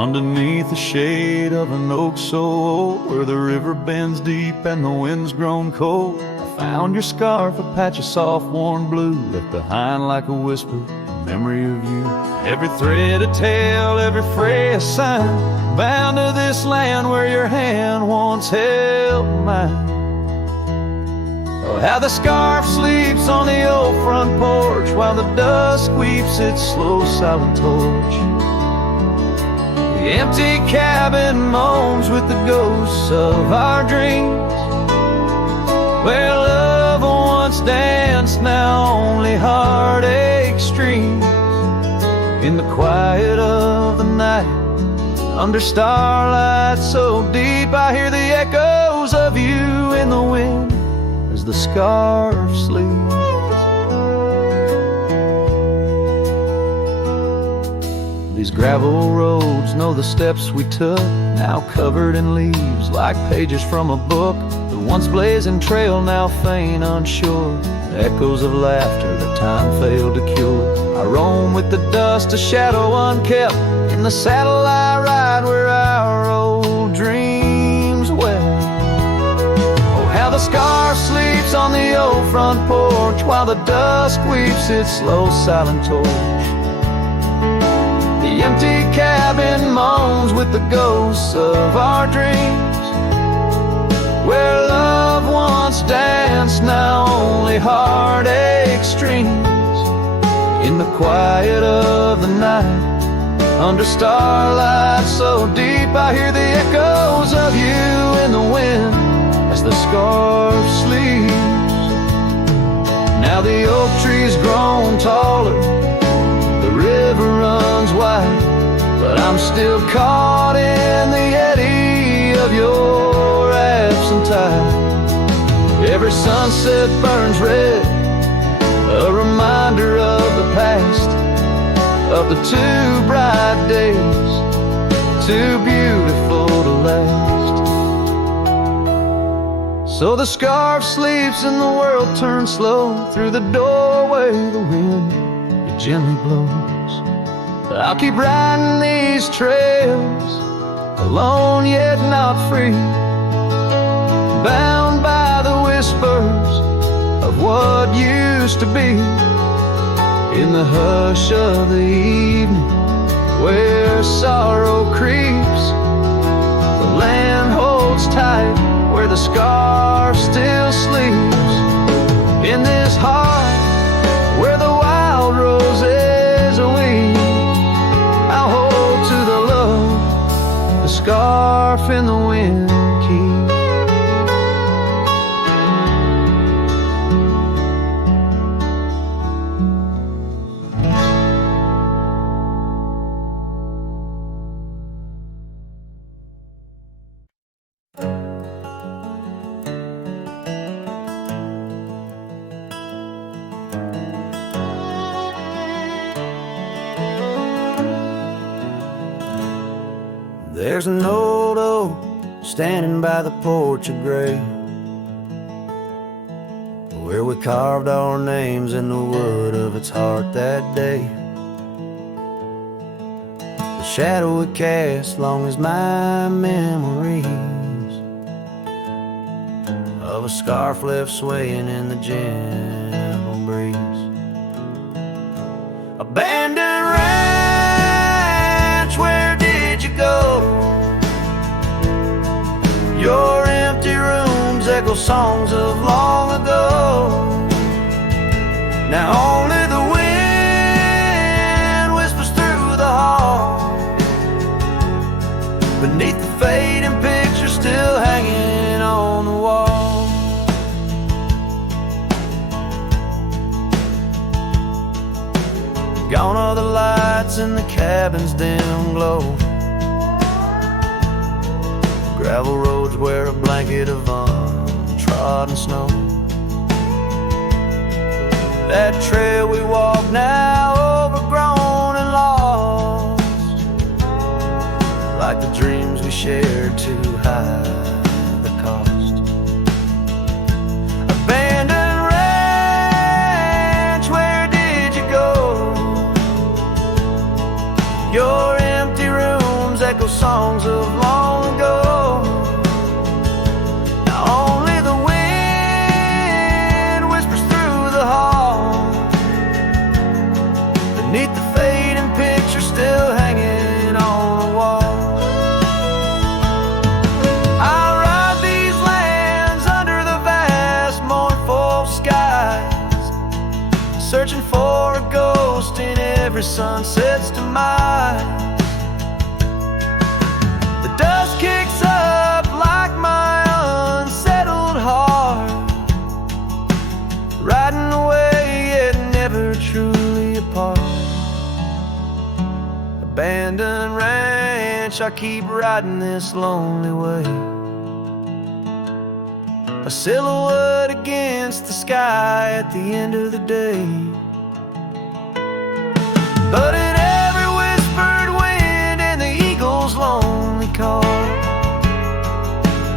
underneath the shade of an oak so old, where the river bends deep and the wind's grown cold. I found your scarf, a patch of soft warm blue, left behind like a whisper, a memory of you. Every thread a tale, every fray a sign, bound to this land where your hand once held mine. Oh, how the scarf sleeps on the old front porch, while the dusk weeps its slow silent torch. The empty cabin moans with the ghosts of our dreams, where love once danced, now only heartache streams. In the quiet of the night, under starlight so deep, I hear the echoes of you in the wind as the scarf sleeps. These gravel roads know the steps we took, now covered in leaves like pages from a book. The once blazing trail now faint unsure, echoes of laughter that time failed to cure. I roam with the dust, a shadow unkept, in the saddle I ride where our old dreams wept. Oh, how the scarf sleeps on the old front porch, while the dusk weeps its slow silent torch. The empty cabin moans with the ghosts of our dreams, where love once danced, now only heartache streams. In the quiet of the night, under starlight so deep, I hear the echoes of you in the wind as the scarf sleeps. Now the oak tree's grown taller, the river runs wide, but I'm still caught in the eddy of your absent tide. Every sunset burns red, a reminder of the past, of the two bright days, too beautiful to last. So the scarf sleeps and the world turns slow, through the doorway the wind it gently blows. I'll keep riding these trails, alone yet not free, bound by the whispers of what used to be. In the hush of the evening, where sorrow creeps, the land holds tight where the scarf still sleeps. In this heart where the wild roses weep, I'll hold to the love the scarf in the wind keeps. There's an old oak standing by the porch of gray, where we carved our names in the wood of its heart that day. The shadow it cast long as my memories of a scarf left swaying in the gentle breeze. Abandoned ranch, where did you go? Your empty rooms echo songs of long ago. Now only the wind whispers through the hall, beneath the fading picture still hanging on the wall. Gone are the lights in the cabin's dim glow, gravel roads wear a blanket of untrodden snow. That trail we walk now overgrown and lost, like the dreams we shared too high the cost. Abandoned ranch, where did you go? Your empty rooms echo every sun sets to mine. The dust kicks up like my unsettled heart, riding away yet never truly apart. Abandoned ranch, I keep riding this lonely way, a silhouette against the sky at the end of the day. But in every whispered wind and the eagle's lonely call,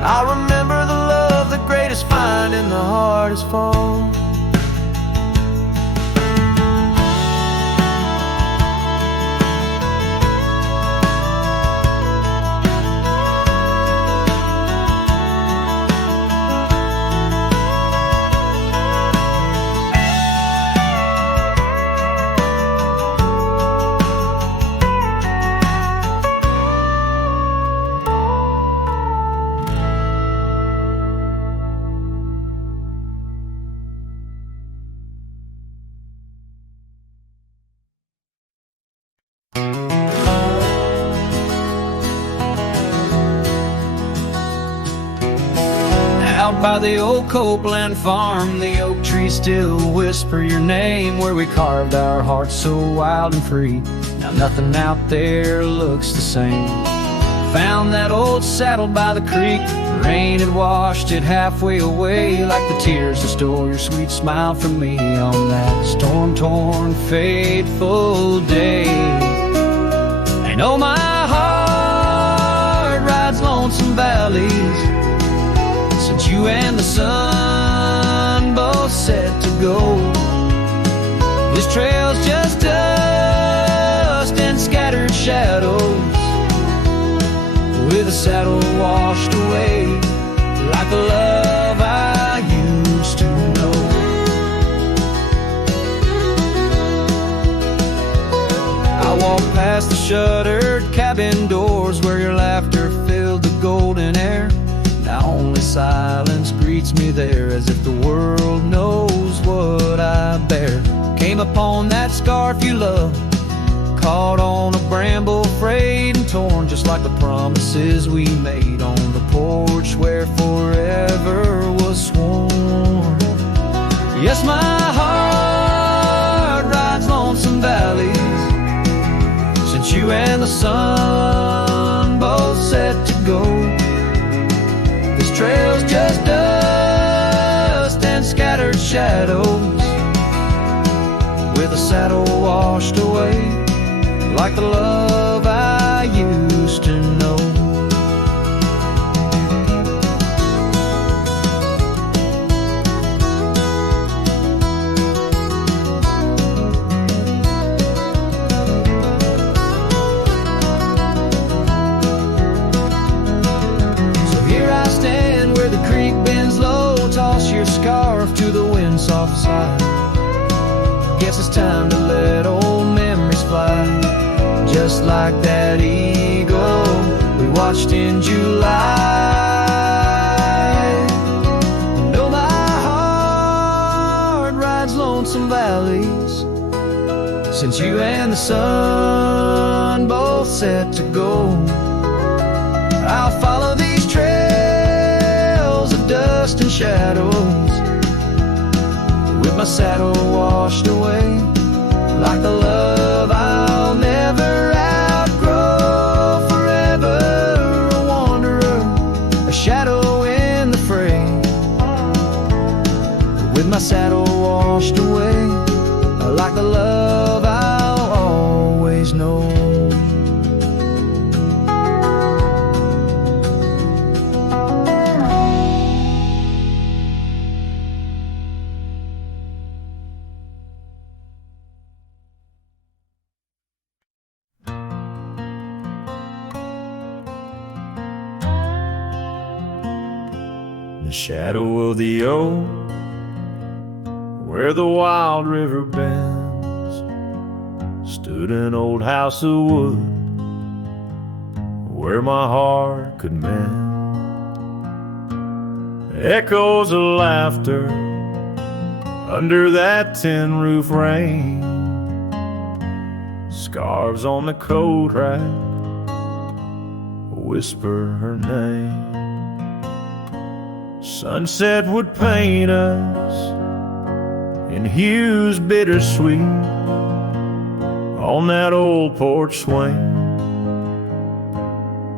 I remember the love the greatest find in the hardest fall. Out by the old Copeland farm, the oak trees still whisper your name, where we carved our hearts so wild and free. Now nothing out there looks the same. Found that old saddle by the creek, the rain had washed it halfway away, like the tears that stole your sweet smile from me on that storm-torn, fateful day. And oh, my heart rides lonesome valleys since you and the sun both set to go. This trail's just dust and scattered shadows, with a saddle washed away, like the love I used to know. I walked past the shuttered cabin doors, where your laughter filled the golden air. Now only silence greets me there, as if the world knows what I bear. Came upon that scarf you loved, caught on a bramble, frayed and torn, just like the promises we made on the porch where forever was sworn. Yes, my heart rides lonesome valleys since you and the sun both set to go. This trail's just dust and scattered shadows, with a saddle washed away, like the love I used to know. So here I stand where the creek bends low, toss your scarf to the wind, soft sigh. Guess it's time to let old memories fly, just like that eagle we watched in July. And oh, my heart rides lonesome valleys since you and the sun both set to go. I'll follow these trails of dust and shadows, with my saddle washed away, like the love I'll never outgrow. Forever a wanderer, a shadow in the fray, with my saddle washed away, like the love I'll always know. The shadow of the oak, where the wild river bends, stood an old house of wood, where my heart could mend. Echoes of laughter under that tin roof rain, Scarves on the coat rack whisper her name. Sunset would paint us in hues bittersweet on that old porch swing,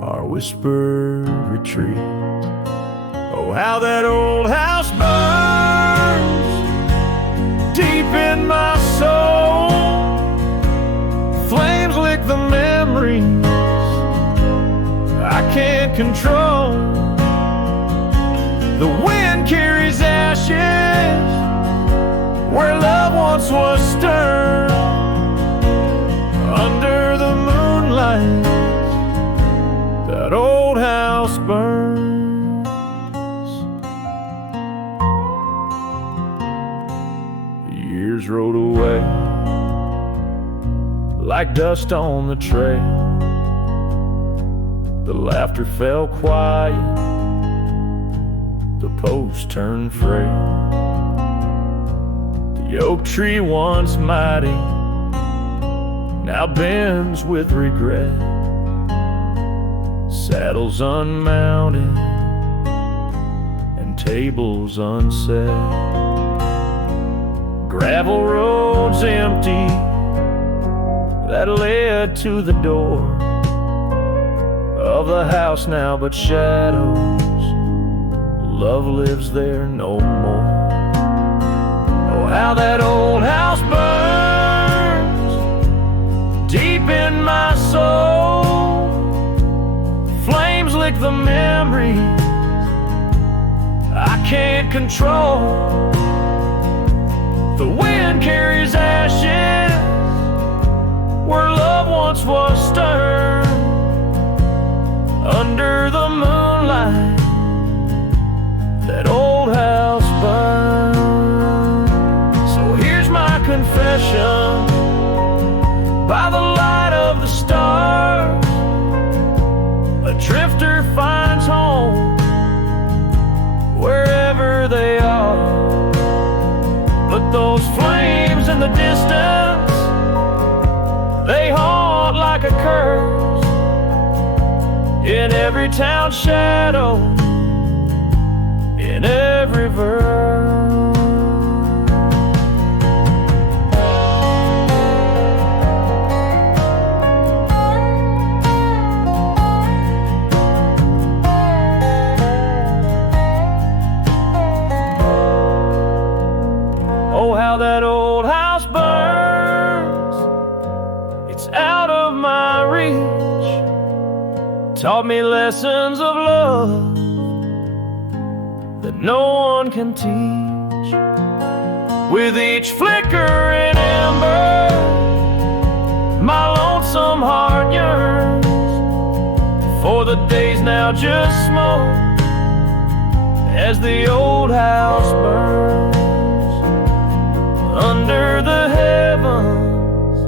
our whispered retreat. Oh, how that old house burns deep in my soul. Flames lick the memories I can't control. The wind carries ashes where love once was stirred. Under the moonlight, that old house burns. Years rode away like dust on the trail. The laughter fell quiet, the post turned frail. The oak tree once mighty now bends with regret. Saddles unmounted and tables unset. Gravel roads empty that led to the door of the house now but shadows. Love lives there no more. Oh, how that old house burns deep in my soul. Flames lick the memories I can't control. The wind carries ashes where love once was stirred. Under the moonlight, that old house burns. So here's my confession by the light of the stars. A drifter finds home wherever they are. But those flames in the distance, they haunt like a curse in every town shadow, in every verse. Oh, how that old house burns. It's out of my reach. Taught me lessons of love that no one can teach. With each flickering ember, my lonesome heart yearns for the days now just smoke as the old house burns. Under the heavens,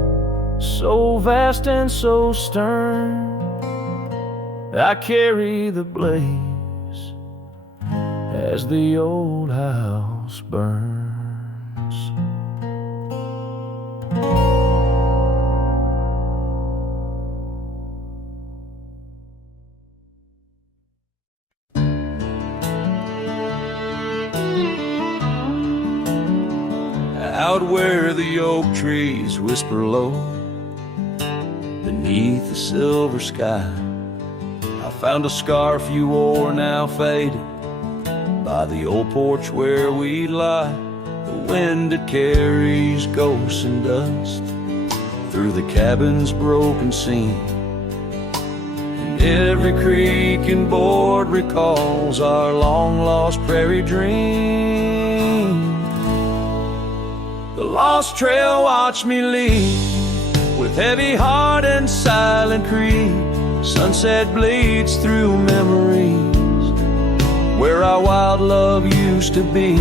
so vast and so stern, I carry the blaze as the old house burns. Out where the oak trees whisper low beneath the silver sky, I found a scarf you wore now faded by the old porch where we lie. The wind it carries ghosts and dust through the cabin's broken seam, and every creak and board recalls our long-lost prairie dream. The lost trail watched me lead with heavy heart and silent creed. Sunset bleeds through memories where our wild love used to be.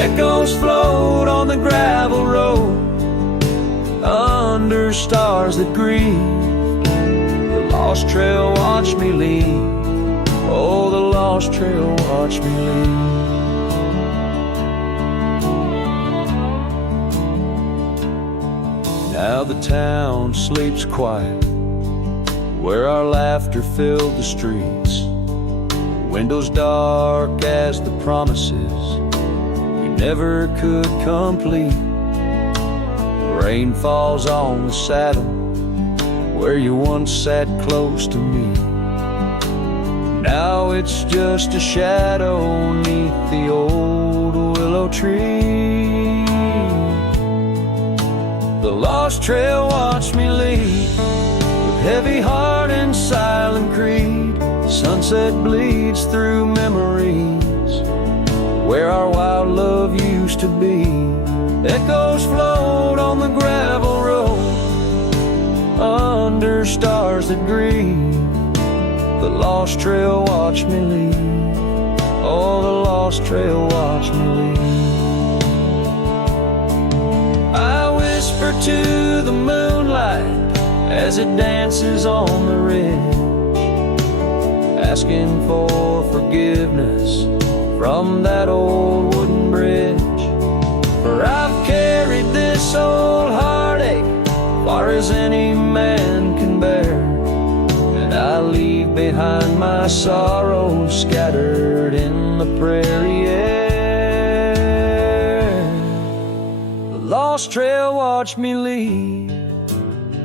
Echoes float on the gravel road under stars that grieve. The lost trail watched me lead. Oh, the lost trail watched me lead. Now the town sleeps quiet, where our laughter filled the streets. Windows dark as the promises we never could complete. Rain falls on the saddle where you once sat close to me. Now it's just a shadow neath the old willow tree. The lost trail watched me lead, with heavy heart and silent creed. Sunset bleeds through memories where our wild love used to be. Echoes float on the gravel road under stars that grieve. The lost trail watched me leave. Oh, the lost trail watched me leave. I whisper to the moonlight as it dances on the ridge, asking for forgiveness from that old wooden bridge. For I've carried this old heartache far as any man can bear, and I leave behind my sorrow scattered in the prairie air. The lost trail watched me leave,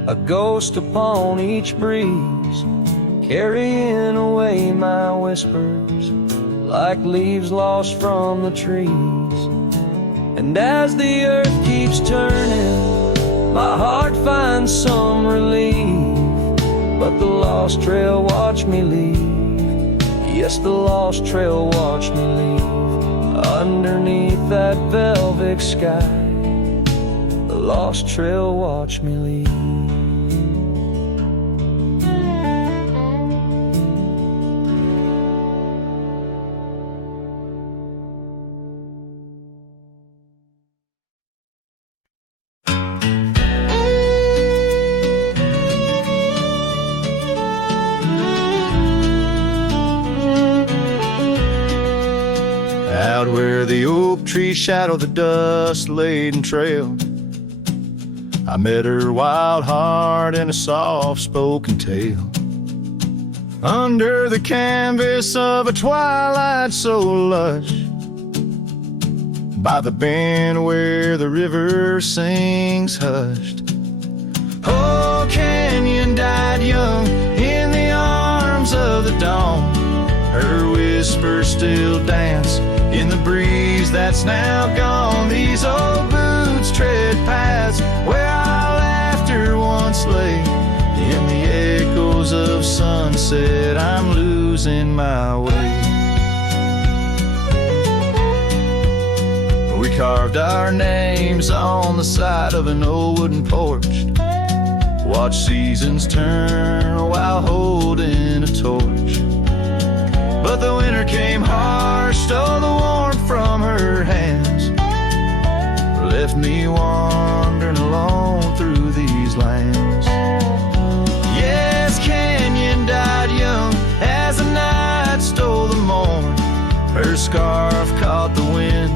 a ghost upon each breeze, carrying away my whispers like leaves lost from the trees. And as the earth keeps turning, my heart finds some relief. But the lost trail watched me leave. Yes, the lost trail watched me leave. Underneath that velvet sky, the lost trail watched me leave. Out where the oak trees shadow the dust-laden trail, I met her wild heart in a soft-spoken tale. Under the canvas of a twilight so lush, by the bend where the river sings hushed. Oh, Canyon died young in the arms of the dawn. Her whispers still dance in the breeze that's now gone. These old boots tread paths where our laughter once lay. In the echoes of sunset, I'm losing my way. We carved our names on the side of an old wooden porch, watch seasons turn while holding a torch. But the winter came harsh, stole the warmth from her hands, left me wandering alone through these lands. Yes, Canyon died young as the night stole the morn. Her scarf caught the wind,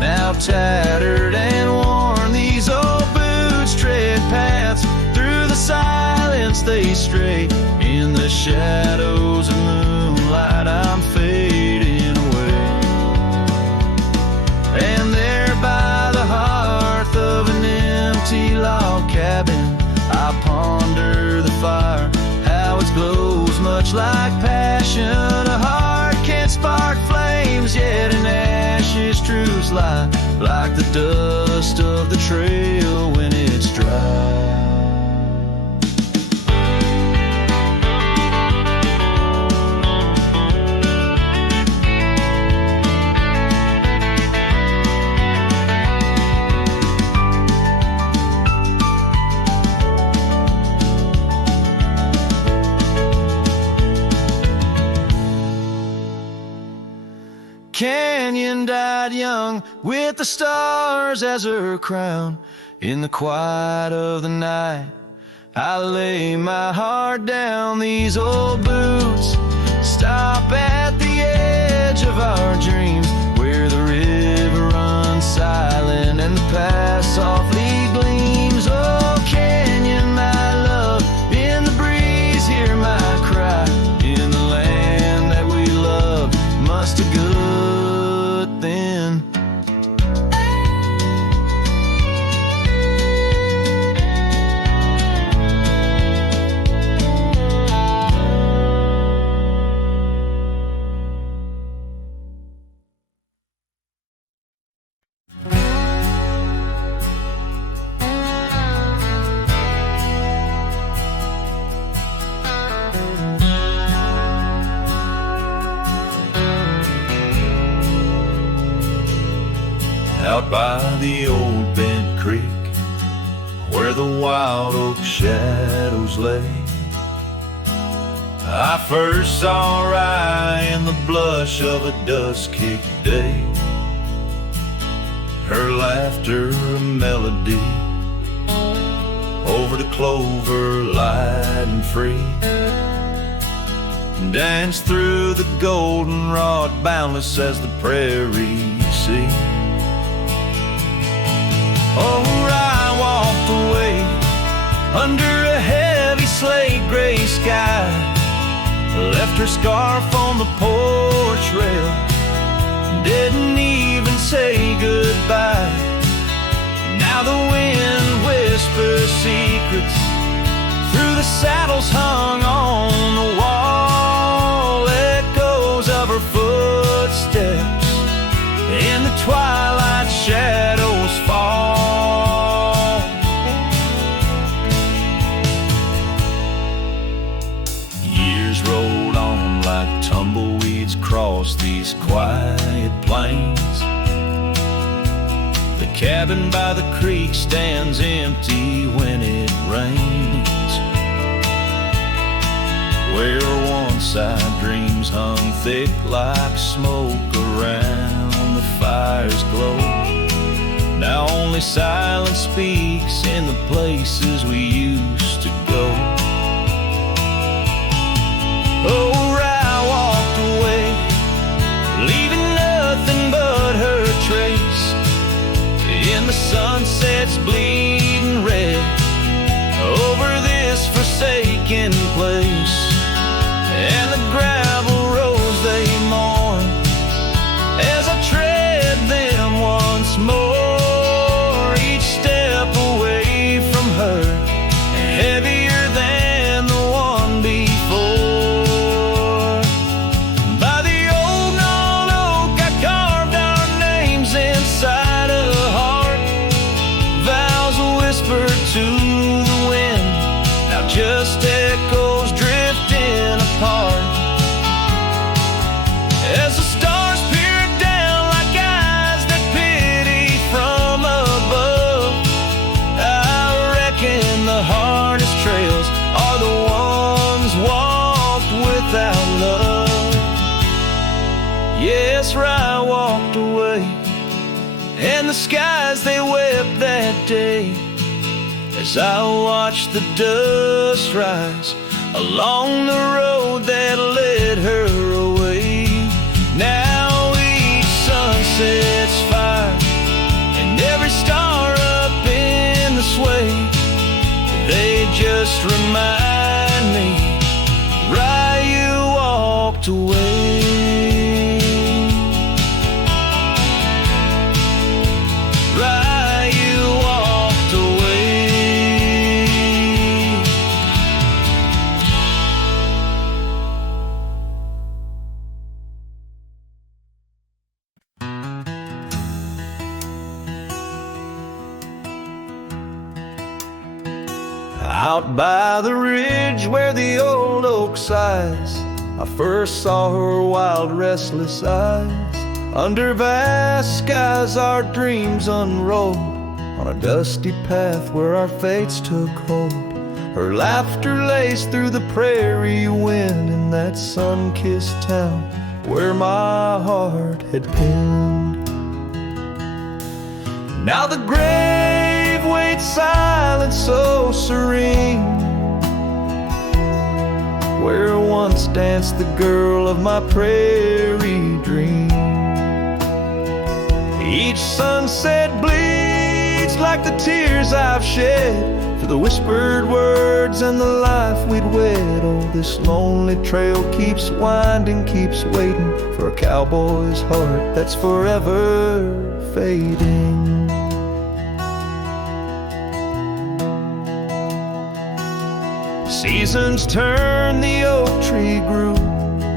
now tattered and worn. These old boots tread paths through the silence they stray. In the shadows of moonlight, I'm fading away. And there by the hearth of an empty log cabin, I ponder the fire, how it glows much like passion. A heart can't spark flames, yet in ashes truths lie, like the dust of the trail when it's dry. Canyon died young with the stars as her crown. In the quiet of the night, I lay my heart down. These old boots stop at the edge of our dreams, where the river runs silent and the past softly gleams. Oh, out by the old bent creek, where the wild oak shadows lay. I first saw Rye in the blush of a dust-kicked day, her laughter a melody over the clover light and free, dance through the goldenrod boundless as the prairie sea. Oh, Rye walked away under a heavy slate gray sky, left her scarf on the porch rail, didn't even say goodbye. Now the wind whispers secrets through the saddles hung on the wall, echoes of her footsteps in the twilight shadows fall. Years rolled on like tumbleweeds across these quiet plains. The cabin by the creek stands empty when it rains, where once our dreams hung thick like smoke around the fire's glow. Now only silence speaks in the places we used to go. Oh, Rye walked away, leaving nothing but her trace in the sunset's bleeding red over this forsaken place. And the gravel roads they mourn as I tread them once more, each step away from her heavier than the one before. By the old non-oak I carved our names inside a heart, vows whispered to the wind, now just echoes drifting apart. As the stars peer down like eyes that pity from above, I reckon the hardest trails are the ones walked without love. Yes, Rye walked away, and the skies they wept that day as I watched the dust rise along the road that led her away. Now each sunset's fire and every star up in the sway, they just remind me, Rye, you walked away. Rye, you walked away. Out by the ridge where the old oak sighs, I first saw her wild, restless eyes. Under vast skies our dreams unrolled, on a dusty path where our fates took hold. Her laughter laced through the prairie wind in that sun-kissed town where my heart had pinned. Now the grave waits silent, so serene, where once danced the girl of my prairie dream. Each sunset bleeds like the tears I've shed for the whispered words and the life we'd wed. Oh, this lonely trail keeps winding, keeps waiting for a cowboy's heart that's forever fading. Seasons turn, the oak tree grew,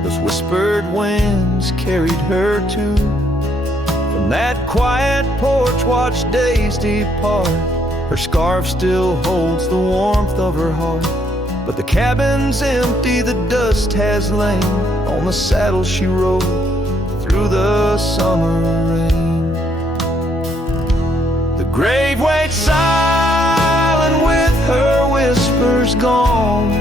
those whispered winds carried her too. From that quiet porch watched days depart, her scarf still holds the warmth of her heart. But the cabin's empty, the dust has lain on the saddle she rode through the summer rain. grave waits silent with her whispers gone.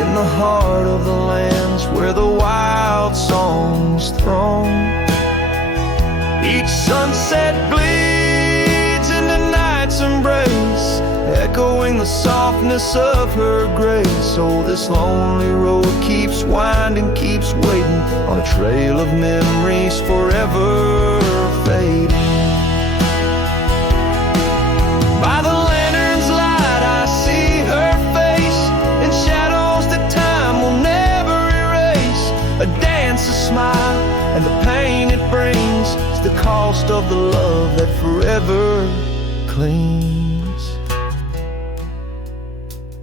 In the heart of the lands where the wild songs throng, each sunset bleeds into night's embrace, echoing the softness of her grace. Oh, this lonely road keeps winding, keeps waiting on a trail of memories forever fading. By the lantern's light I see her face in shadows that time will never erase. A dance, a smile, and the pain it brings is the cost of the love that forever clings.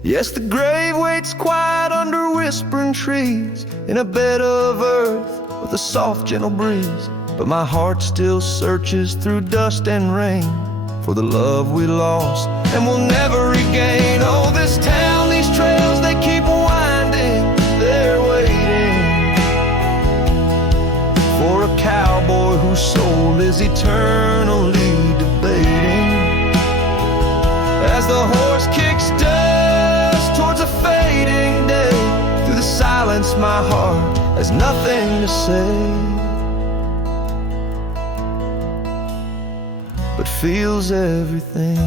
Yes, the grave waits quiet under whispering trees, in a bed of earth with a soft gentle breeze. But my heart still searches through dust and rain for the love we lost and will never regain. Oh, this town, these trails, they keep winding, they're waiting for a cowboy whose soul is eternally debating. As the horse kicks dust towards a fading day, through the silence my heart has nothing to say, but feels everything.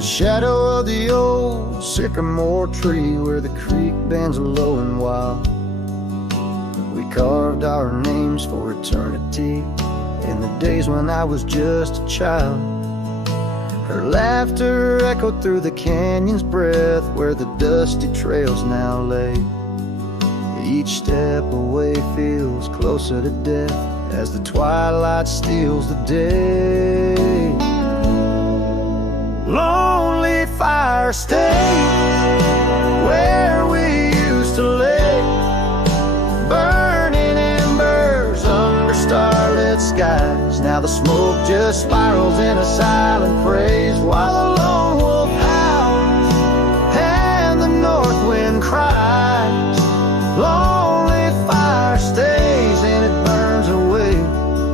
Shadow of the old sycamore tree where the creek bends low and wild, we carved our names for eternity in the days when I was just a child. Her laughter echoed through the canyon's breath where the dusty trails now lay. Each step away feels closer to death as the twilight steals the day. Lonely fire stays where we used to lay, burning embers under starlit skies. Now the smoke just spirals in a silent praise while the lone wolf howls and the north wind cries. Lonely fire stays and it burns away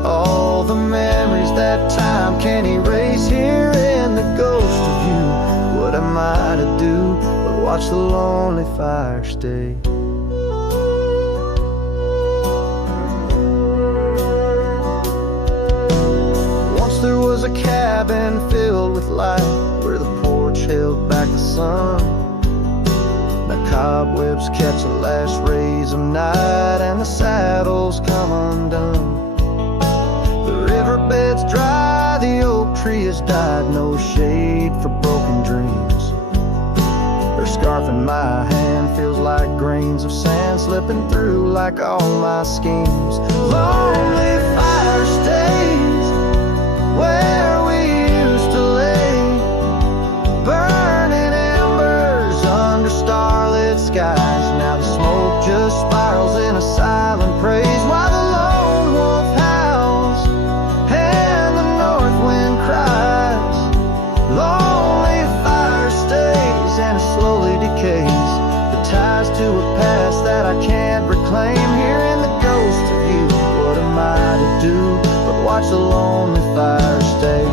all the memories that time can't erase. Here in the ghost of you, what am I to do but watch the lonely fire stay? Once there was a cabin filled with light where the porch held back the sun. Now cobwebs catch the last rays of night and the saddles come undone. The riverbed's dry, the oak tree has died, no shade for broken dreams. Her scarf in my hand feels like grains of sand slipping through like all my schemes. Lonely fire stays where we used to lay, burning embers under starlit skies. Now the smoke just spirals in a silent praise while the lone wolf howls and the north wind cries. Lonely fire stays and it slowly decays, the ties to a past that I can't reclaim. Here in the ghost of you, what am I to do but watch the lonely fire stay?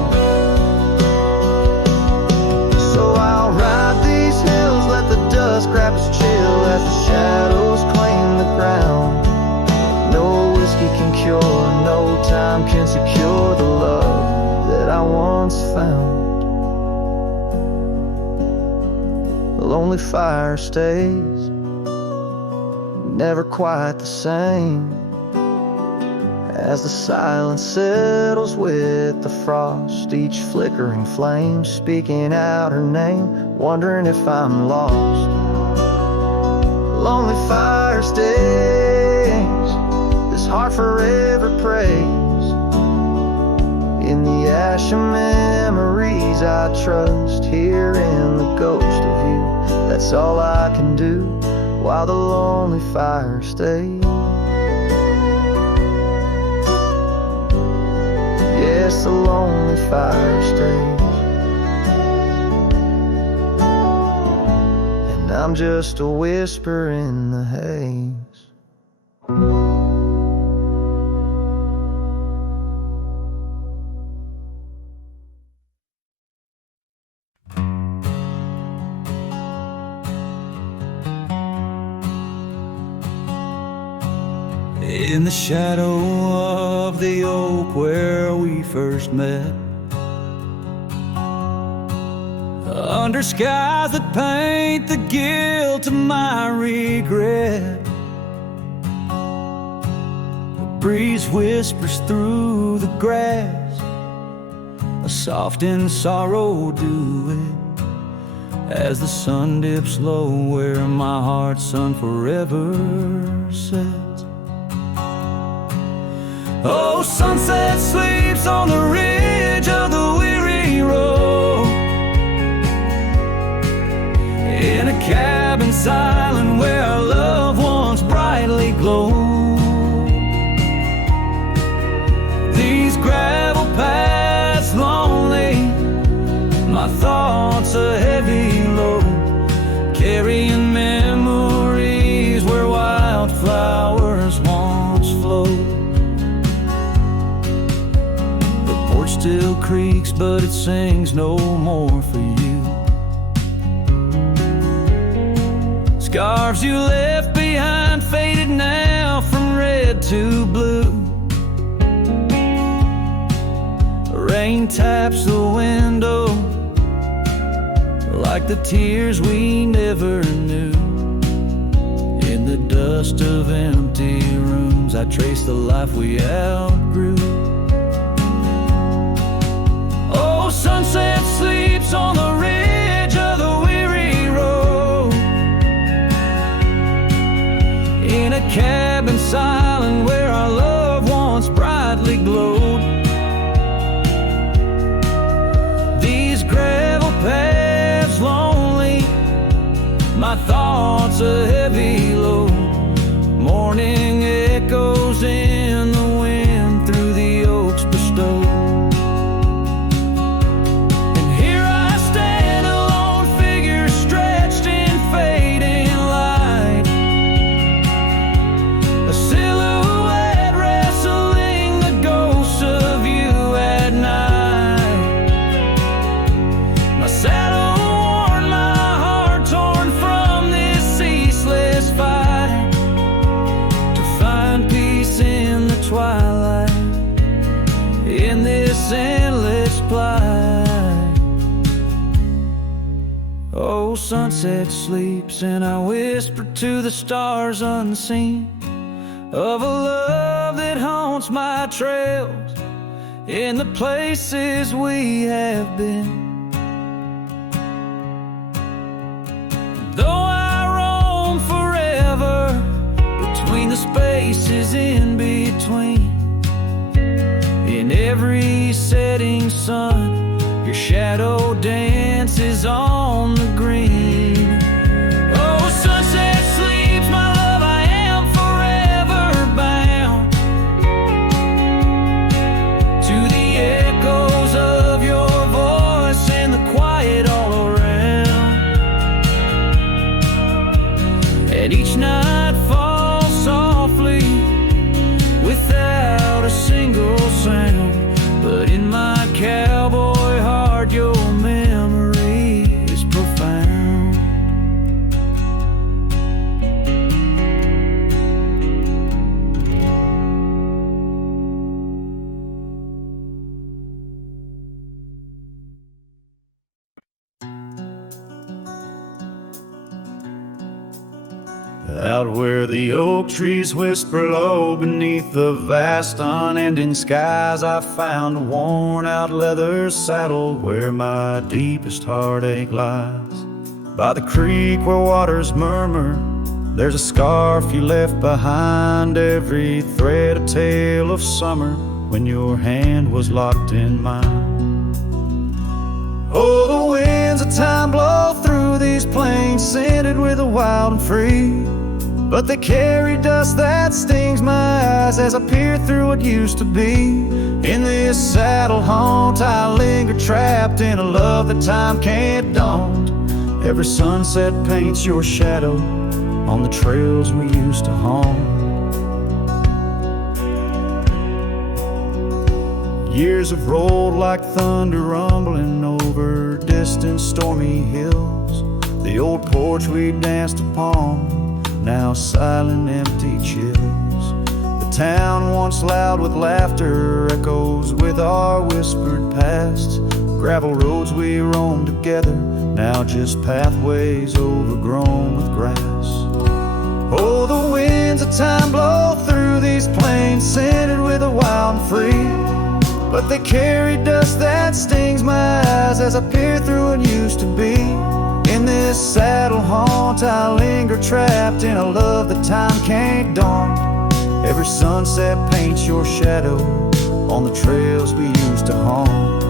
So I'll ride these hills, let the dust grab its chill as the shadows claim the ground. No whiskey can cure, no time can secure the love that I once found. The lonely fire stays, never quite the same, as the silence settles with the frost, each flickering flame speaking out her name, wondering if I'm lost. Lonely fire stays, this heart forever prays in the ash of memories I trust here in the ghost of you. That's all I can do while the lonely fire stays. Yes, the lonely fire stays. And I'm just a whisper in the haze. In the shadow of the oak where we first met, under skies that paint the guilt of my regret, the breeze whispers through the grass, a soft in sorrow duet, as the sun dips low where my heart's sun forever sets. Oh, sunset sleeps on the ridge of the weary road, in a cabin silent where our loved ones brightly glow. These gravel paths lonely, my thoughts a heavy load, carrying memories where wildflowers once flowed. Still creaks, but it sings no more for you. Scarves you left behind faded now from red to blue. Rain taps the window like the tears we never knew. In the dust of empty rooms, I trace the life we outgrew. Sunset sleeps on the ridge of the weary road, in a cabin silent where our loved ones brightly glowed. These gravel paths lonely, my thoughts a heavy load, morning echoes in the wind through the oaks bestowed. Oh, sunset sleeps and I whisper to the stars unseen of a love that haunts my trails in the places we have been. Though I roam forever between the spaces in between, in every setting sun, your shadow dances on the green. Oh, sunset sleeps, my love, I am forever bound to the echoes of your voice and the quiet all around. And each night falls softly without a single sound, but in my cowboy heart your memory is profound. Out where the oak trees whisper low beneath the vast unending skies, I found a worn-out leather saddle where my deepest heartache lies. By the creek where waters murmur, there's a scarf you left behind, every thread a tale of summer, when your hand was locked in mine. Oh, the winds of time blow through these plains, scented with the wild and free, but they carry dust that stings my eyes as I peer through what used to be. In this saddle haunt I linger, trapped in a love that time can't daunt. Every sunset paints your shadow on the trails we used to haunt. Years have rolled like thunder, rumbling over distant stormy hills. The old porch we danced upon, now silent, empty chills. The town once loud with laughter echoes with our whispered past. Gravel roads we roamed together, now just pathways overgrown with grass. Oh, the winds of time blow through these plains, scented with a wild and free, but they carry dust that stings my eyes as I peer through what used to be. In this saddle haunt I linger, trapped in a love that time can't daunt. Every sunset paints your shadow on the trails we used to haunt.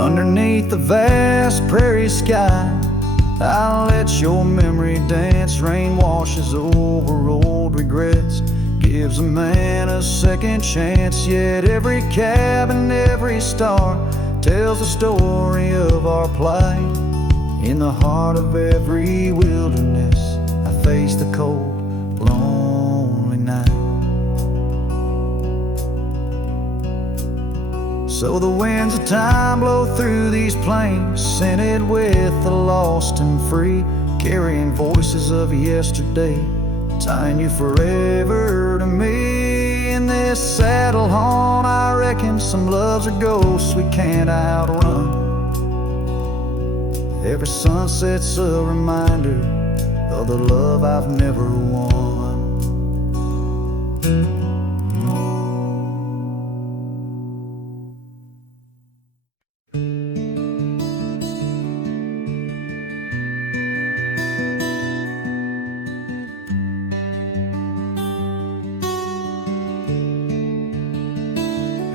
Underneath the vast prairie sky, I'll let your memory dance. Rain washes over old regrets, gives a man a second chance. Yet every cabin, every star tells the story of our plight. In the heart of every wilderness, I face the cold, lonely night. So the winds of time blow through these plains, scented with the lost and free, carrying voices of yesterday, tying you forever to me. In this saddle haunt I reckon some loves are ghosts we can't outrun. Every sunset's a reminder of the love I've never won.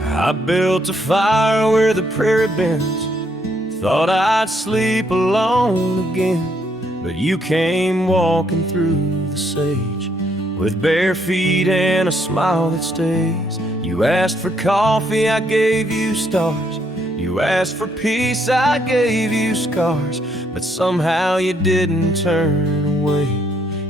I built a fire where the prairie bends, thought I'd sleep alone again, but you came walking through the sage with bare feet and a smile that stays. You asked for coffee, I gave you stars. You asked for peace, I gave you scars, but somehow you didn't turn away.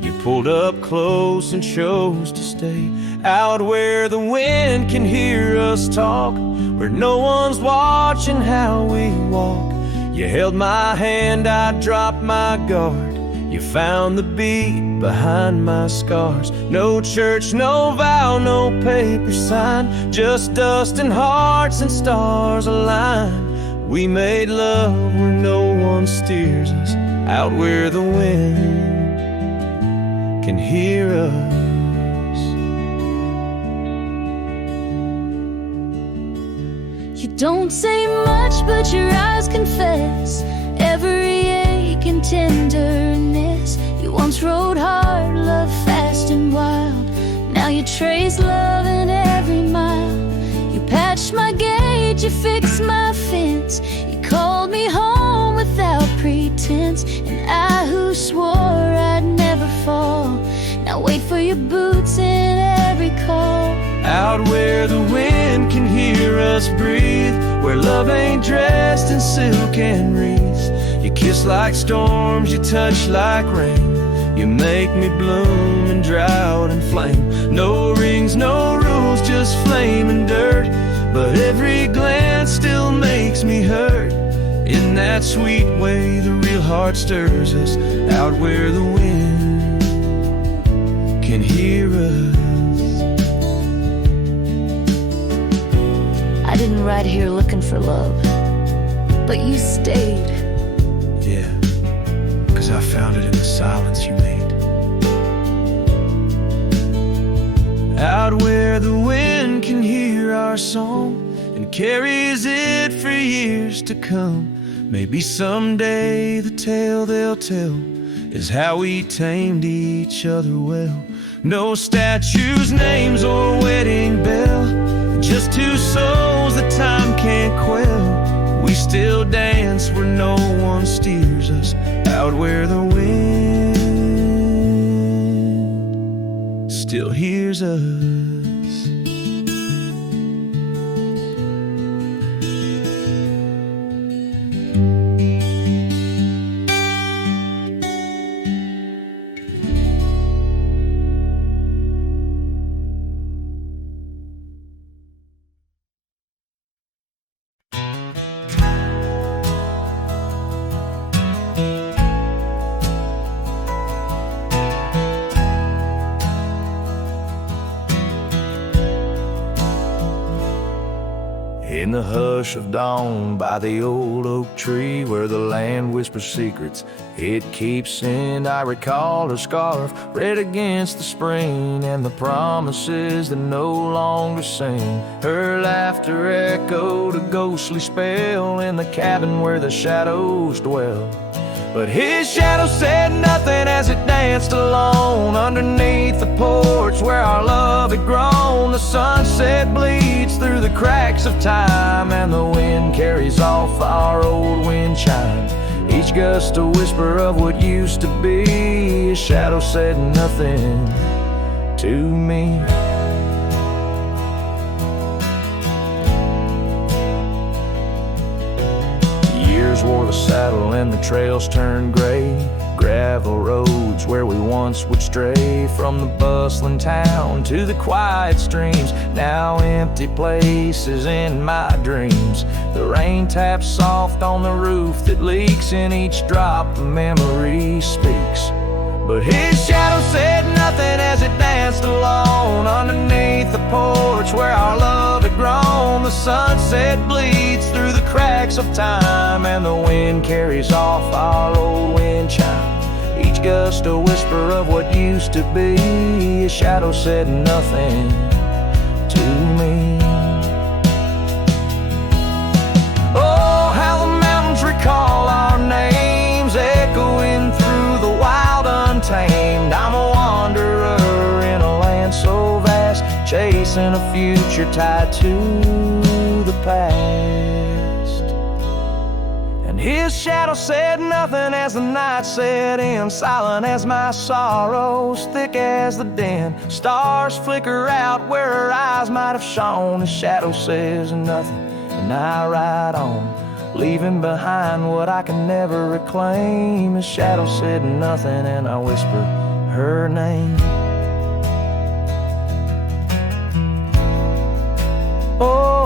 You pulled up close and chose to stay out where the wind can hear us talk, where no one's watching how we walk. You held my hand, I dropped my guard. You found the beat behind my scars. No church, no vow, no paper sign, just dust and hearts and stars align. We made love where no one steers us, out where the wind can hear us. You don't say much, but your eyes confess every ache and tenderness. You once rode hard, loved fast and wild. Now you trace love in every mile. You patched my gate, you fixed my fence. You called me home without pretense. And I who swore I'd never fall, now wait for your boots in every call. Out where the wind can hear us breathe, where love ain't dressed in silk and wreaths. You kiss like storms, you touch like rain. You make me bloom in drought and flame. No rings, no rules, just flame and dirt, but every glance still makes me hurt. In that sweet way the real heart stirs us, out where the wind can hear us. I didn't ride here looking for love, but you stayed. Yeah, 'cause I found it in the silence you made. Out where the wind can hear our song and carries it for years to come. Maybe someday the tale they'll tell is how we tamed each other well. No statues, names, or wedding bell, just two souls that time can't quell. We still dance where no one steers us, out where the wind still hears us. In the hush of dawn by the old oak tree where the land whispers secrets it keeps in, I recall her scarf red against the spring and the promises that no longer sing. Her laughter echoed a ghostly spell in the cabin where the shadows dwell. But his shadow said nothing as it danced alone underneath the porch where our love had grown. The sunset bleeds through the cracks of time and the wind carries off our old wind chime. Each gust a whisper of what used to be. His shadow said nothing to me. Wore the saddle and the trails turned gray. Gravel roads where we once would stray, from the bustling town to the quiet streams, now empty places in my dreams. The rain taps soft on the roof that leaks, in each drop the memory speaks. But his shadow said nothing as it danced alone underneath the porch where our love had grown. The sunset bleeds through the cracks of time and the wind carries off our old wind chime. Each gust a whisper of what used to be. His shadow said nothing to me. Oh, how the mountains recall our names, echoing through the wild untamed. I'm a wanderer in a land so vast, chasing a future tied to the past. And his shadow said nothing as the night set in, silent as my sorrows, thick as the den. Stars flicker out where her eyes might have shone. His shadow says nothing and I ride on, leaving behind what I can never reclaim. His shadow said nothing and I whispered her name. Oh,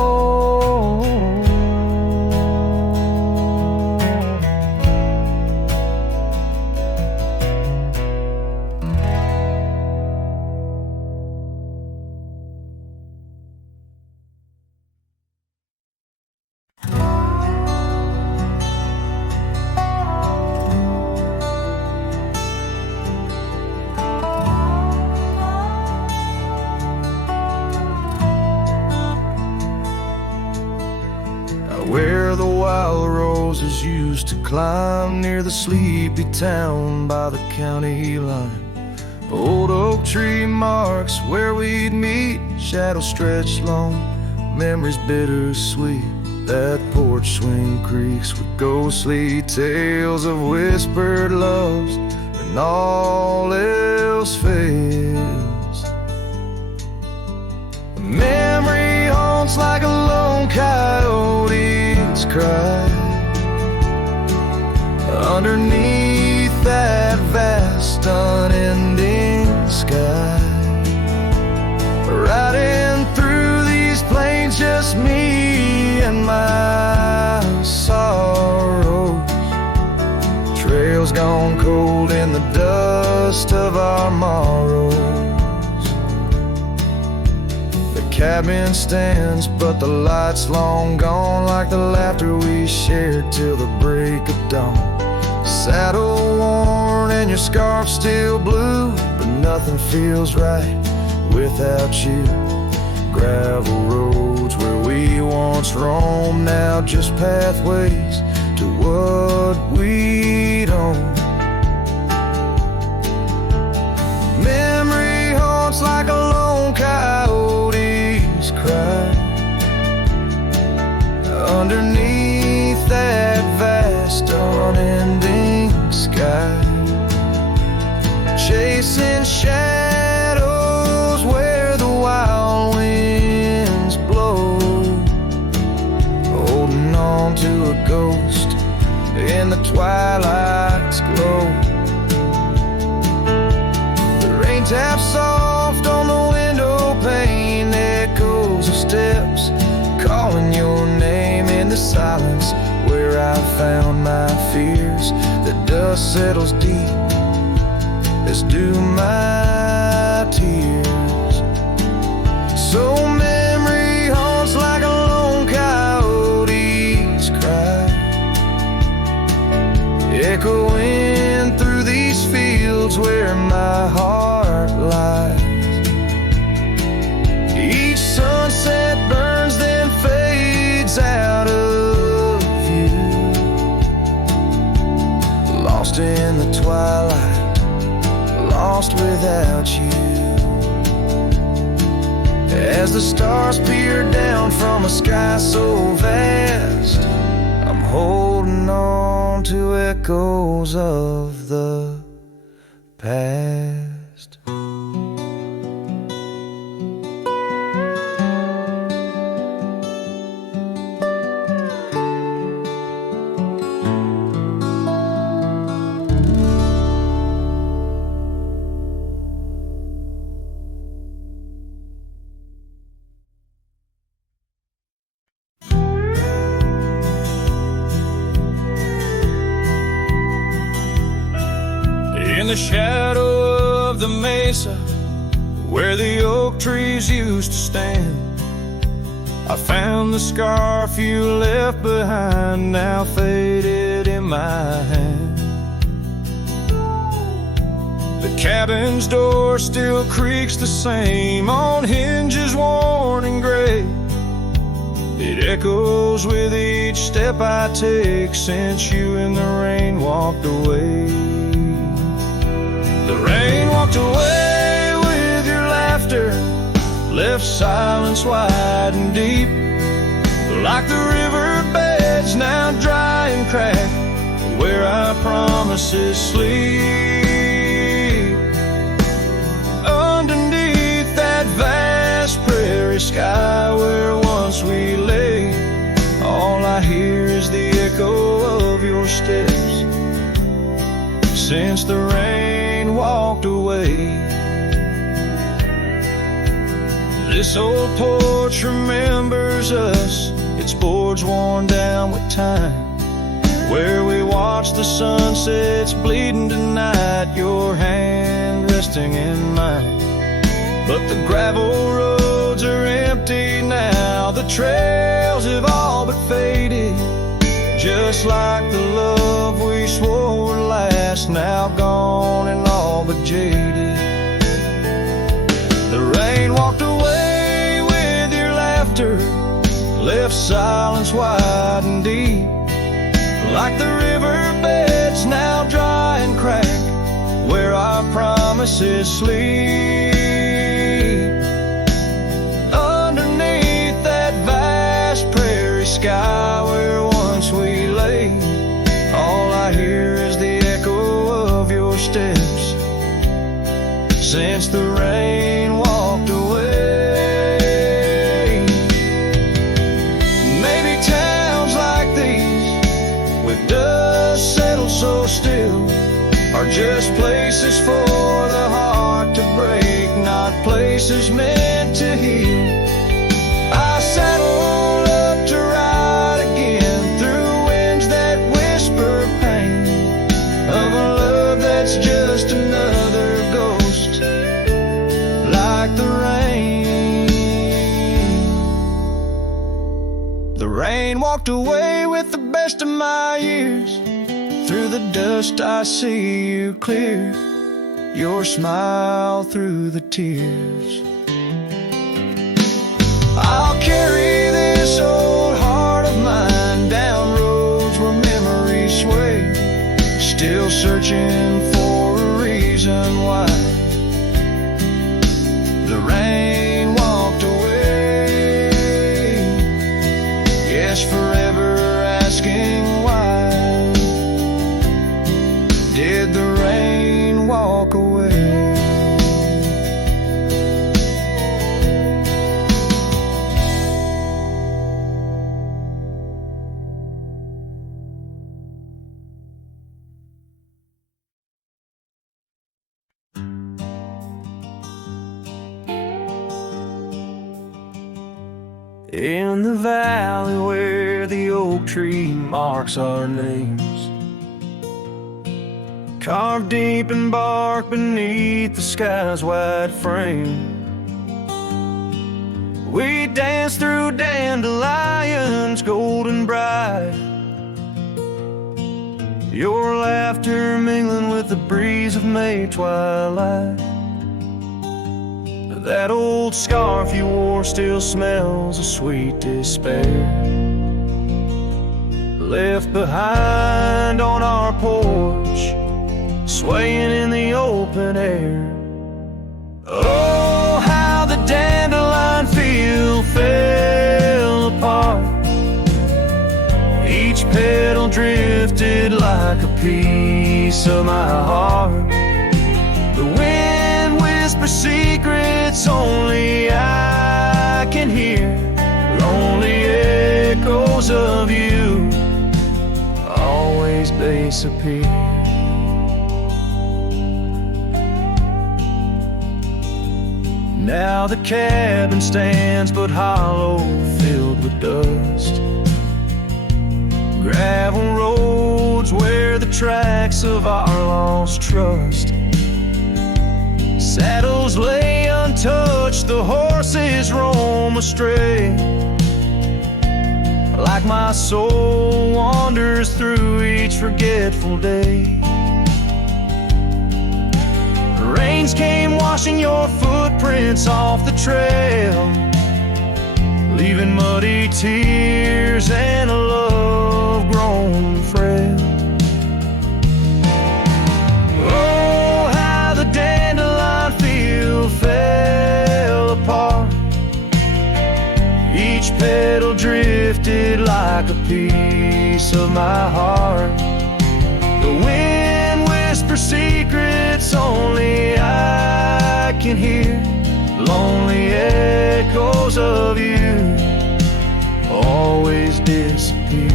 where the wild roses used to climb near the sleepy town by the county line. Old oak tree marks where we'd meet, shadows stretched long, memories bittersweet. That porch swing creaks with ghostly tales of whispered loves when all else fails. Memory haunts like a lone coyote's cry underneath that vast unending sky. Riding through these plains, just me and my sorrows. Trails gone cold in the dust of our morrows. The cabin stands, but the light's long gone, like the laughter we shared till the break of dawn. Saddle worn and your scarf still blue, but nothing feels right without you. Gravel roads where we once roamed, now just pathways to what we don't. Memory haunts like a lone coyote's cry underneath that vast unending sky, chasing shadows where the wild winds blow, holding on to a ghost in the twilight's glow. The rain taps soft on the window pane, echoes of steps calling your name in the silence where I found my fears. The dust settles deep, as do my tears. So memory haunts like a lone coyote's cry, echoing through these fields where my heart lies. Each sunset burns then fades out of view, lost in the twilight, lost without you. As the stars peer down from a sky so vast, I'm holding on to echoes of the past. In the shadow of the mesa where the oak trees used to stand, I found the scarf you left behind, now faded in my hand. The cabin's door still creaks the same, on hinges worn and gray. It echoes with each step I take since you in the rain walked away. The rain walked away with your laughter, left silence wide and deep, like the river beds now dry and cracked, where our promises sleep. Underneath that vast prairie sky where once we lay, all I hear is the echo of your steps since the rain walked away. This old porch remembers us, its boards worn down with time, where we watch the sunsets bleeding tonight, your hand resting in mine. But the gravel roads are empty now, the trails have all but faded, just like the love we swore would last, now gone and all but jaded. The rain walked away with your laughter, left silence wide and deep, like the river beds now dry and cracked, where our promises sleep. Underneath that vast prairie sky where once we lay, all I hear is the echo of your steps since the rain walked away. Maybe towns like these, with dust settled so still, are just places for the heart to break, not places meant to heal. I saddle up to ride again through winds that whisper pain of a love that's just another ghost, like the rain. The rain walked away with the best of my years, through the dust I see you clear, your smile through the tears. I'll carry this old heart of mine down roads where memories sway, still searching for a reason why the rain walked away. Yes, forever asking why did the rain walk away? In the valley where the oak tree marks our names, carved deep in bark beneath the sky's wide frame, we dance through dandelions golden bright, your laughter mingling with the breeze of May twilight. That old scarf you wore still smells of sweet despair, left behind on our porch, swaying in the open air. Oh, how the dandelion field fell apart, each petal drifted like a piece of my heart. The wind whispers secrets only I can hear, lonely echoes of you always disappear. Now the cabin stands but hollow, filled with dust, gravel roads where the tracks of our lost trust. Saddles lay untouched, the horses roam astray, like my soul wanders through each forgetful day. Rains came washing your footprints off the trail, leaving muddy tears and a love grown frail. Oh, how the dandelion field fell apart, each petal drifted like a piece of my heart. The wind whispers secrets only I can hear, lonely echoes of you always disappear.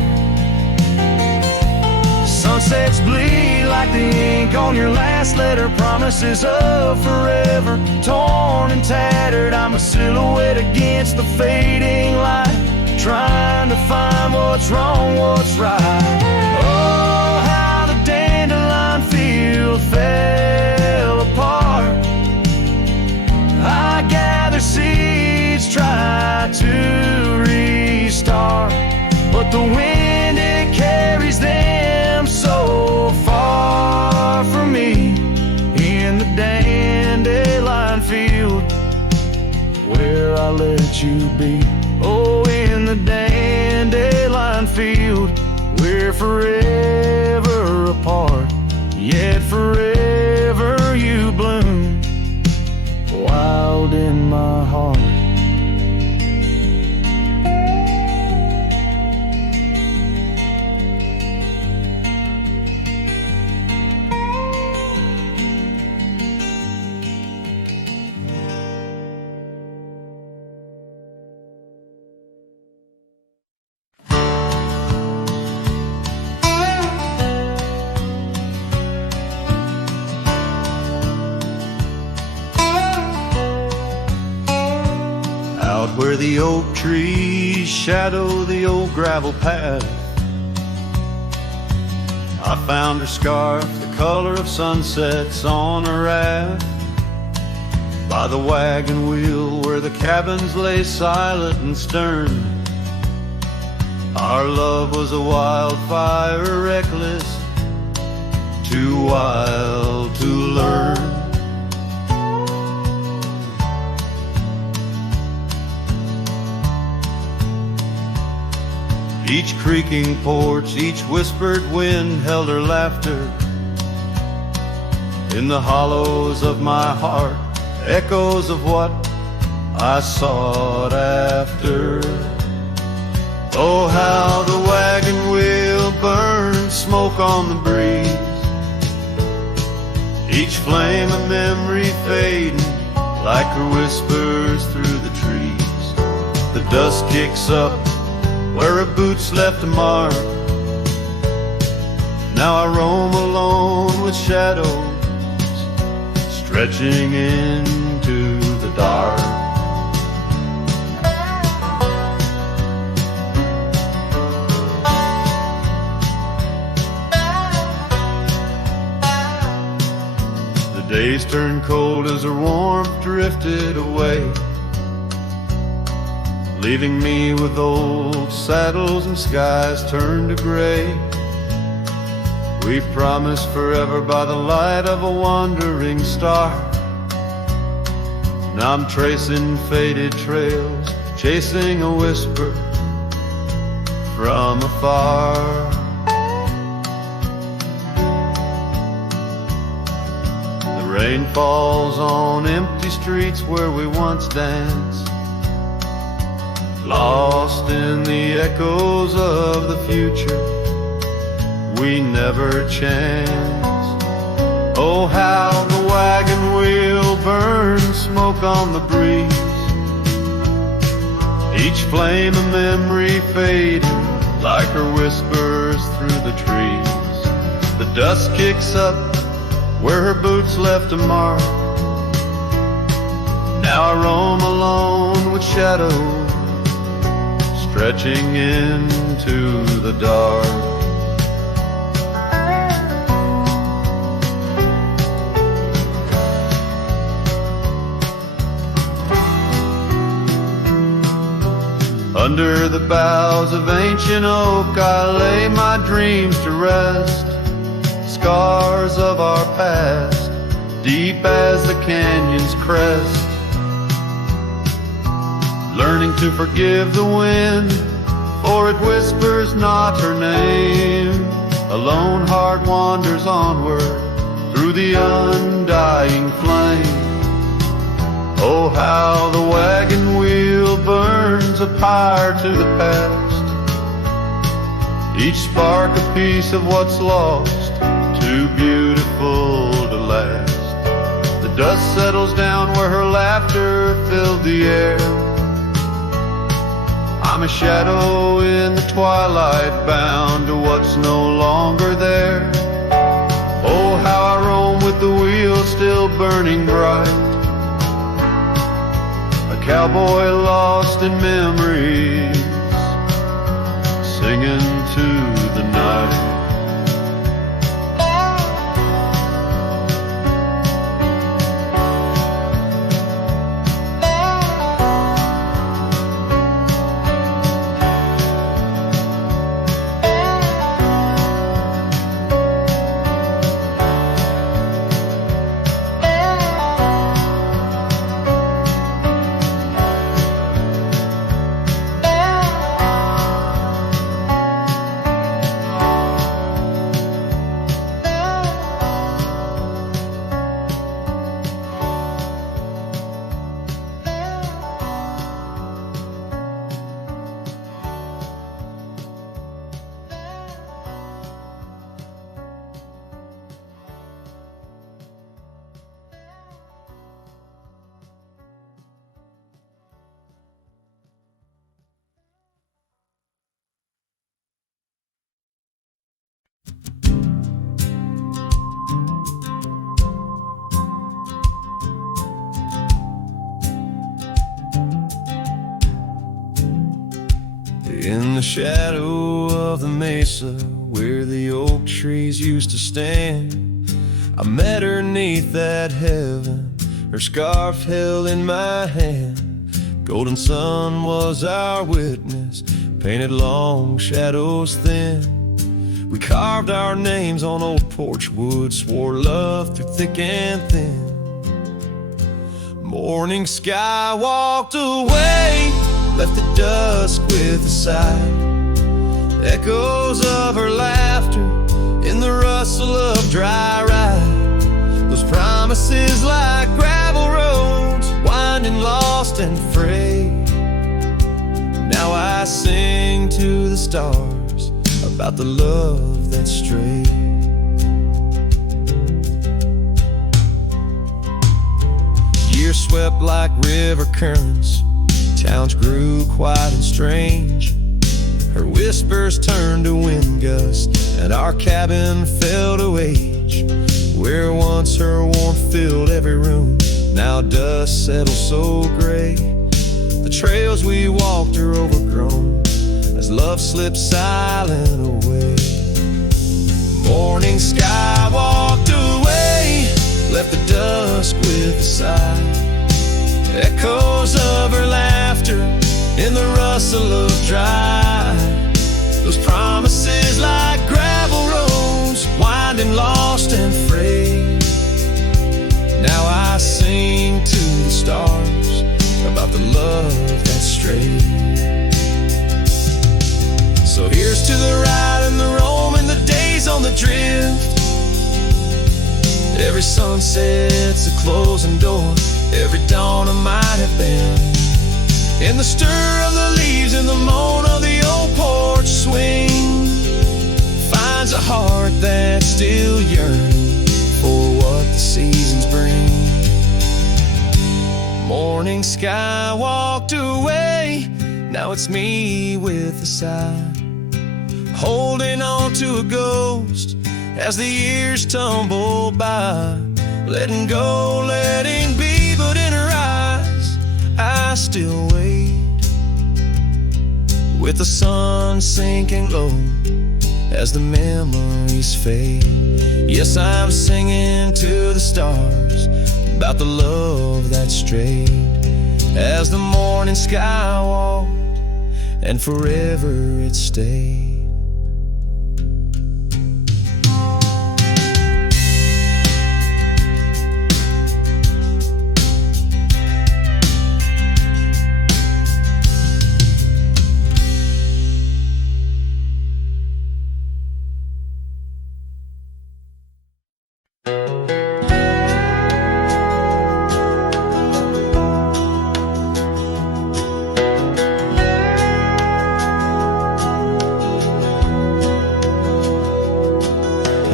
Sunsets bleed like the ink on your last letter, promises of forever, torn and tattered. I'm a silhouette against the fading light, trying to find what's wrong, what's right. Oh, how the dandelion field fell apart, I gather seeds, try to restart, but the wind, it carries them so far from me. In the dandelion field where I let you be. Oh, in the dandelion field we're forever apart, yet forever you bloom wild in my heart. Where the oak trees shadow the old gravel path, I found her scarf, the color of sunsets on a raft, by the wagon wheel where the cabins lay silent and stern. Our love was a wildfire, reckless too wild to learn. Each creaking porch, each whispered wind held her laughter. In the hollows of my heart, echoes of what I sought after. Oh, how the wagon wheel burns smoke on the breeze, each flame a memory fading like her whispers through the trees. The dust kicks up where her boots left a mark. Now I roam alone with shadows stretching into the dark. The days turned cold as her warmth drifted away, leaving me with old saddles and skies turned to gray. We promised forever by the light of a wandering star. Now I'm tracing faded trails, chasing a whisper from afar. The rain falls on empty streets where we once danced, lost in the echoes of the future we never chanced. Oh, how the wagon wheel burns smoke on the breeze, each flame a memory fading like her whispers through the trees. The dust kicks up where her boots left a mark. Now I roam alone with shadows stretching into the dark. Under the boughs of ancient oak I lay my dreams to rest, scars of our past, deep as the canyon's crest. Learning to forgive the wind, for it whispers not her name. A lone heart wanders onward through the undying flame. Oh, how the wagon wheel burns a pyre to the past, each spark a piece of what's lost, too beautiful to last. The dust settles down where her laughter filled the air. I'm a shadow in the twilight, bound to what's no longer there. Oh, how I roam with the wheel still burning bright, a cowboy lost in memories, singing to the night. In the shadow of the mesa where the oak trees used to stand, I met her 'neath that heaven, her scarf held in my hand. Golden sun was our witness, painted long shadows thin. We carved our names on old porch wood, swore love through thick and thin. Morning sky walked away, left the dusk with a sigh. Echoes of her laughter in the rustle of dry ride. Those promises like gravel roads, winding lost and frayed. Now I sing to the stars about the love that strayed. Years swept like river currents, towns grew quiet and strange. Her whispers turned to wind gusts, and our cabin fell to age. Where once her warmth filled every room, now dust settles so gray. The trails we walked are overgrown as love slips silent away. Morning sky walked away, left the dusk with a sigh. Echoes of her laughter in the rustle of dry. Those promises like gravel roads, winding lost and frayed. Now I sing to the stars about the love that strayed. So here's to the ride and the roam and the days on the drift. Every sunset's a closing door, every dawn I might have been. In the stir of the leaves and the moan of the old porch swing, finds a heart that's still yearning for what the seasons bring. Morning sky walked away, now it's me with a sigh, holding on to a ghost as the years tumble by. Letting go, letting be, but in her eyes I still wait. With the sun sinking low as the memories fade. Yes, I'm singing to the stars about the love that strayed. As the morning sky walked and forever it stayed.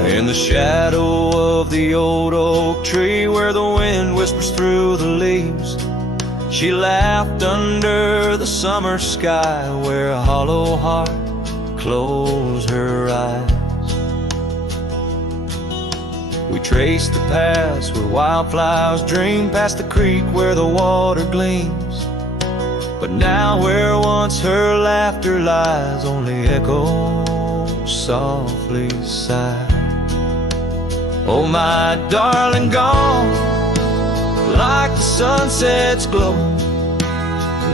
In the shadow of the old oak tree where the wind whispers through the leaves, she laughed under the summer sky where a hollow heart closed her eyes. We traced the paths where wildflowers dream, past the creek where the water gleams. But now where once her laughter lies, only echoes softly sigh. Oh, my darling, gone like the sunset's glow.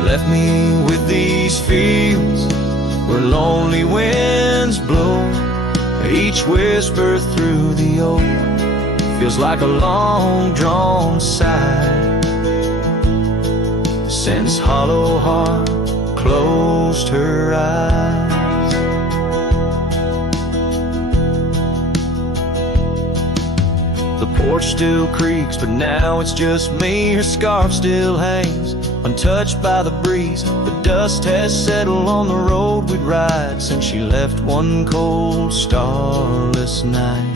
Left me with these fields where lonely winds blow. Each whisper through the oak feels like a long-drawn sigh, since hollow heart closed her eyes. The porch still creaks, but now it's just me. Her scarf still hangs, untouched by the breeze. The dust has settled on the road we'd ride since she left one cold, starless night.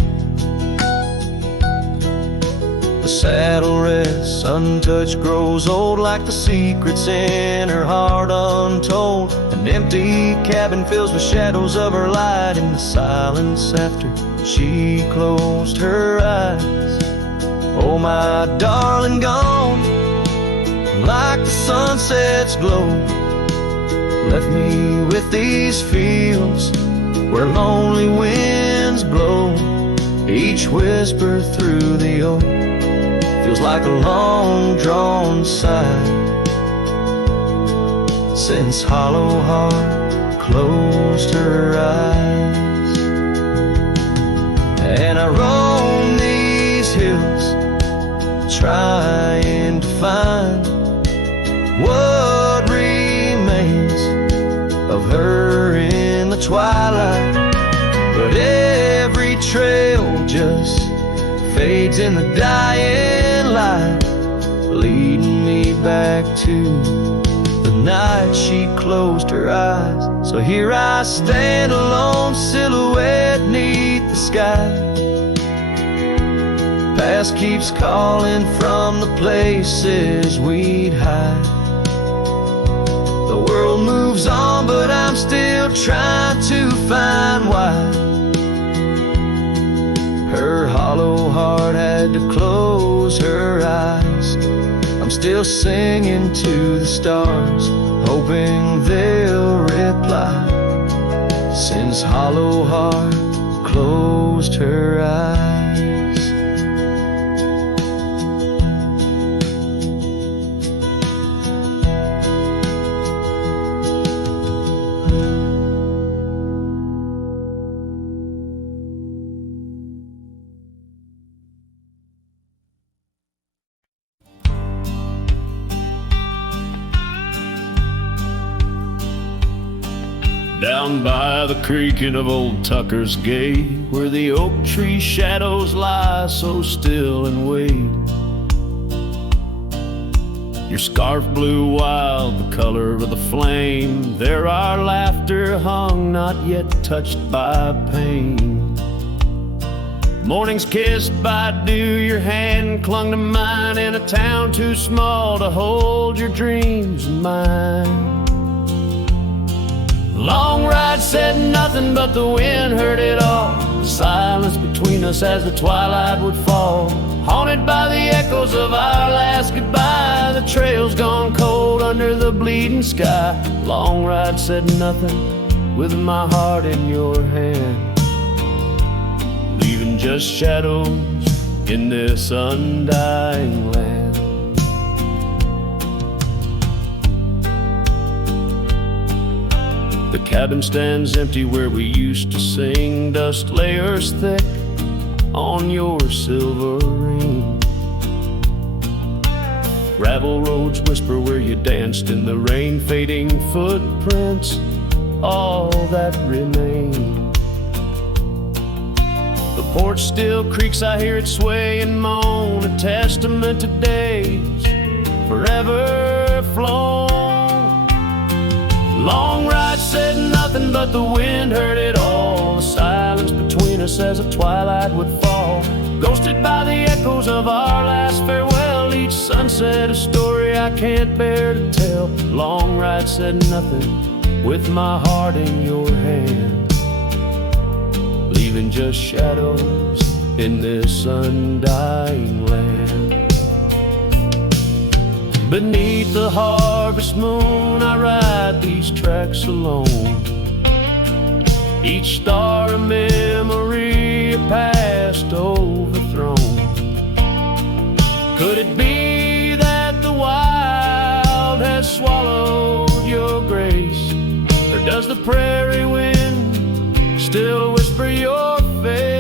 The saddle rests untouched, grows old like the secrets in her heart untold. An empty cabin fills with shadows of her light in the silence after she closed her eyes. Oh, my darling, gone like the sunset's glow. Left me with these fields where lonely winds blow. Each whisper through the oak feels like a long-drawn sigh, since hollow heart closed her eyes. trying to find what remains of her in the twilight. But every trail just fades in the dying light, leading me back to the night she closed her eyes. So here I stand, a lone silhouette 'neath the sky. Past keeps calling from the places we'd hide. The world moves on, but I'm still trying to find why her hollow heart had to close her eyes. I'm still singing to the stars, hoping they'll reply, since hollow heart closed her eyes. Down by the creaking of old Tucker's Gate, where the oak tree shadows lie so still and wait, your scarf blew wild, the color of the flame. There our laughter hung, not yet touched by pain. Morning's kissed by dew, your hand clung to mine, in a town too small to hold your dreams in mine. Long ride said nothing, but the wind heard it all. The silence between us as the twilight would fall, haunted by the echoes of our last goodbye. The trail's gone cold under the bleeding sky. Long ride said nothing, with my heart in your hand, leaving just shadows in this undying land. The cabin stands empty where we used to sing, dust layers thick on your silver ring. Gravel roads whisper where you danced in the rain, fading footprints, all that remain. The porch still creaks, I hear it sway and moan, a testament to days forever flown. Long ride said nothing, but the wind heard it all. The silence between us as the twilight would fall, ghosted by the echoes of our last farewell. Each sunset a story I can't bear to tell. Long ride said nothing, with my heart in your hand, leaving just shadows in this undying land. Beneath the harvest moon I ride these tracks alone, each star a memory, a past overthrown. Could it be that the wild has swallowed your grace, or does the prairie wind still whisper your face?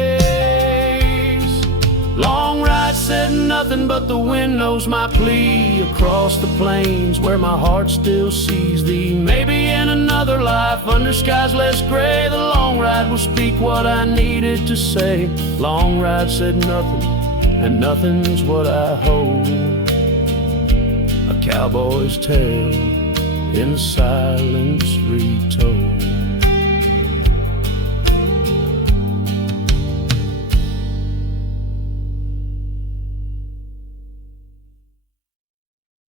Long ride said nothing, but the wind knows my plea across the plains where my heart still sees thee. Maybe in another life under skies less gray, the long ride will speak what I needed to say. Long ride said nothing, and nothing's what I hold, a cowboy's tale in silence retold.